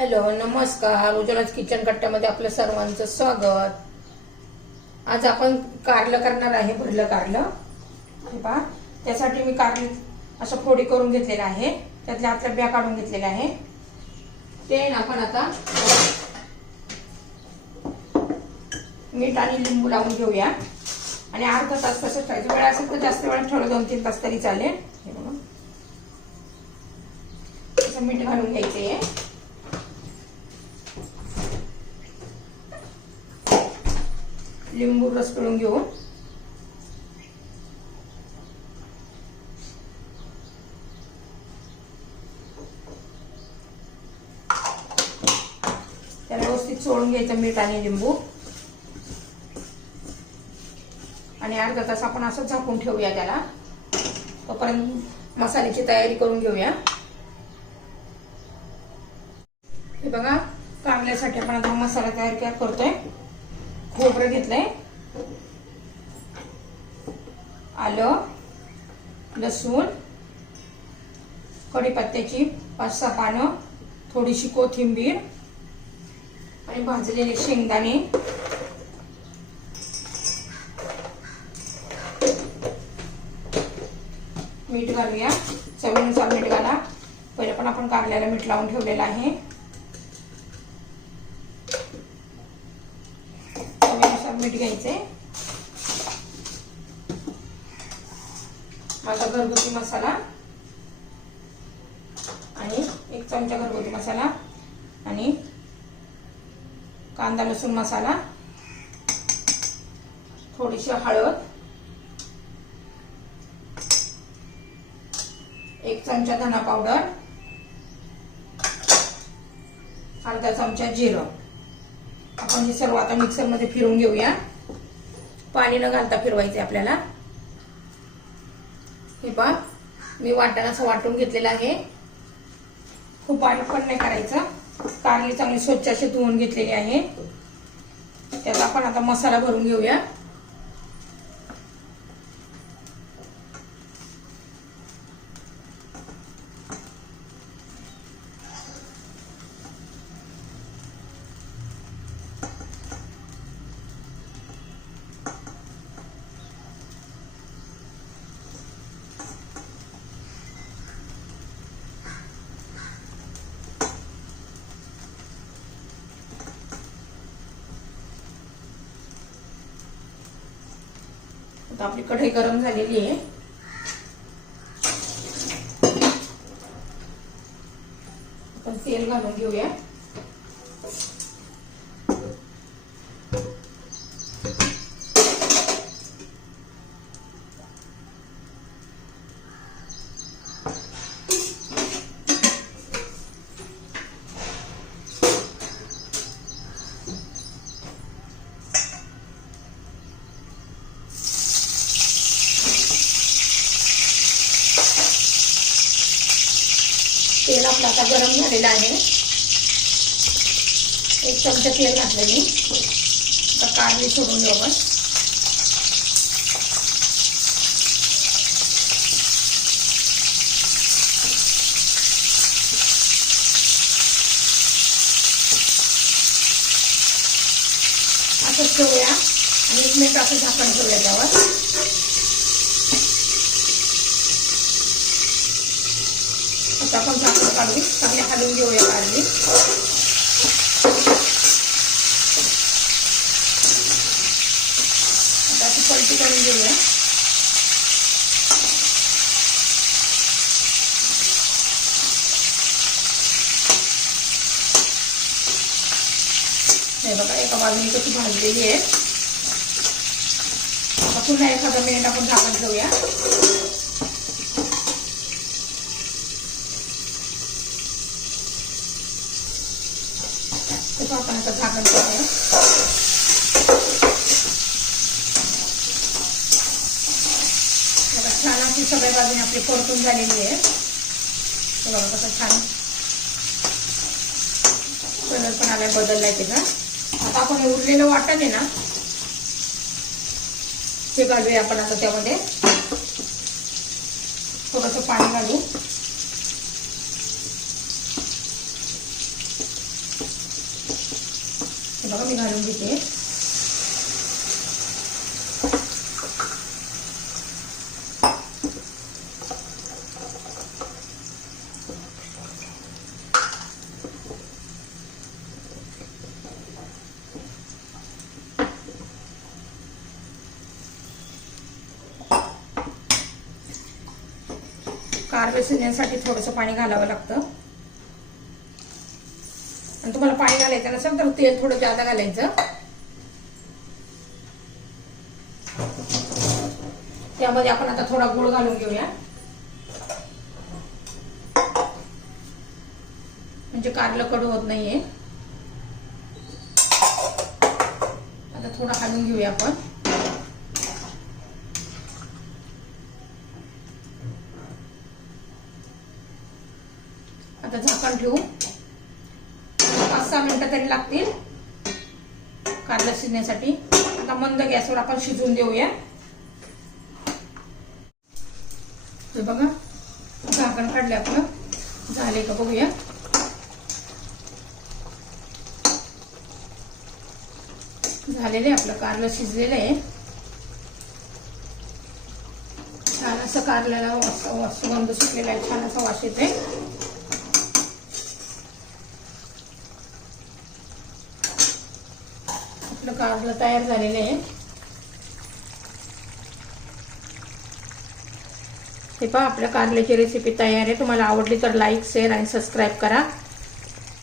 Hello नमस्कार. उज्ज्वलाच kitchen कट्ट्यामध्ये आपलं सर्वांचं स्वागत. आज आपण कारलं करणार आहे भरलं कारलं. हे पहा. त्यासाठी मी कारली असं फोडी करून घेतलेलं आहे. त्यातल्या आपल्या ब्या काढून घेतलेल्या आहे. ते आपण आता मीठ आणि लिंबू लावून घेऊया. आणि अर्धा तास तसंच ठेवायचं. वेळ असेल तर जास्त वेळ ठेवलं दोन तीन तास तरी चालेल. हे बघा. मीठ घालून घ्यायचं आहे. लिंबू रस पिळून घेऊ. त्याला व्यवस्थित चोळून घ्यायचं मीठ आणि लिंबू. आणि अर्धा तास आपण असं झाकून ठेवूया त्याला. तोपर्यंत मसाल्याची तयारी करून घेऊया. हे बघा कारल्यासाठी आपण आता मसाला तयार करतोय. खोबरं घेतलंय. आलं लसूण कढीपत्त्याची पाच सहा पानं थोडीशी कोथिंबीर आणि भाजलेले शेंगदाणे. मीठ घालूया. चवीनुसार मीठ घाला. पहिले पण आपण कारल्याला मीठ लावून ठेवलेलं आहे चवीनुसार मीठ घ्यायचंय माझा घरगुती मसाला. आणि एक चमचा घरगुती मसाला. आणि कांदा लसूण मसाला. थोडीशी हळद. एक चमचा धना पावडर. अर्धा चमचा जिरं. आपण हे सर्व आता मिक्सरमध्ये फिरवून घेऊया. पाणी न घालता फिरवायचे आपल्याला. हे पहा मी वाटण असं वाटून घेतलेलं आहे. खूप बारीक पण नाही करायचं. कारली चांगली स्वच्छ अशी धुवून घेतलेली आहे. त्यात आपण आता मसाला भरून घेऊया. आता आपली कढई गरम झालेली आहे. आपण तेल घालून घेऊया. तेल आपलं आता गरम झालेलं आहे. एक चमचा तेल घातलं मी. आता कारली सोडून घेऊ आपण. असंच ठेवूया. आणि एक असं झाकण ठेवूया त्यावर. आता आपण झाकण काढू चांगले हलवून घेऊया कारली आता अशी पलटी करून घेऊया. हे बघा एका बाजूने कशी भाजलेली आहे. आता पुन्हा एखादा मिनिट आपण झाकण ठेवूया तसं आपण आता झाकण ठेवूया बघा छान अशी सगळ्या बाजूने आपली परतून झालेली आहे. बघा कसं छान कलर पण आलाय बदललाय त्याचा आता आपण उरलेलं वाटण आहे ना ते घालूया आपण आता त्यामध्ये. थोडंसं पाणी घालू. बघा मी घालून घेते. कार शिजण्यासाठी थोडंसं पाणी घालावं लागतं. आणि तुम्हाला पाणी घालायचं नसेल तर तेल थोडं जादा घालायचं. त्यामध्ये आपण आता थोडा गुळ घालून घेऊया. म्हणजे कारलं कडू होत नाहीये. आता थोडा हलवून घेऊया आपण. आता झाकण ठेवू. दहा मिनिटं तरी लागतील. कारलं शिजण्यासाठी. आता मंद गॅसवर आपण शिजवून देऊया. हे बघा झाकण काढले आपलं. झाले का बघूया. झालेलं आहे आपलं कारलं शिजलेलं आहे. छान असं कारल्याला वास- वास- गंध सुटलेला आहे. छान असा वास येते आपलं कारलं तयार झालेलं आहे हे पहा आपल्या कारल्याची रेसिपी तयार आहे. तुम्हाला आवडली तर लाईक शेअर आणि सबस्क्राईब करा.